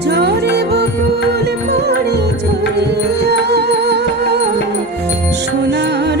ঝরে বকুল সোনার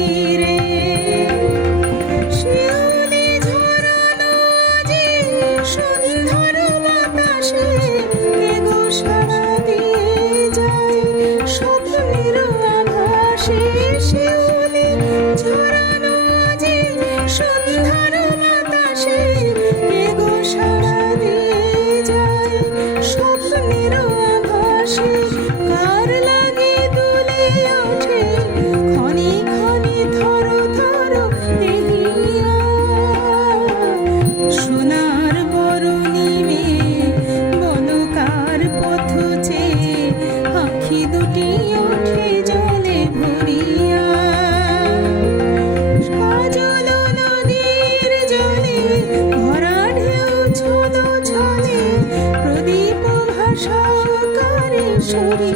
是。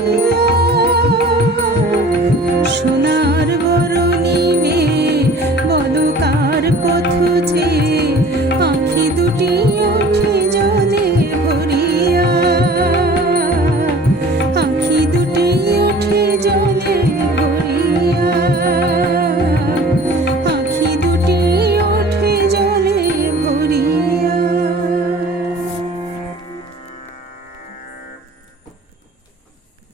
Thank you.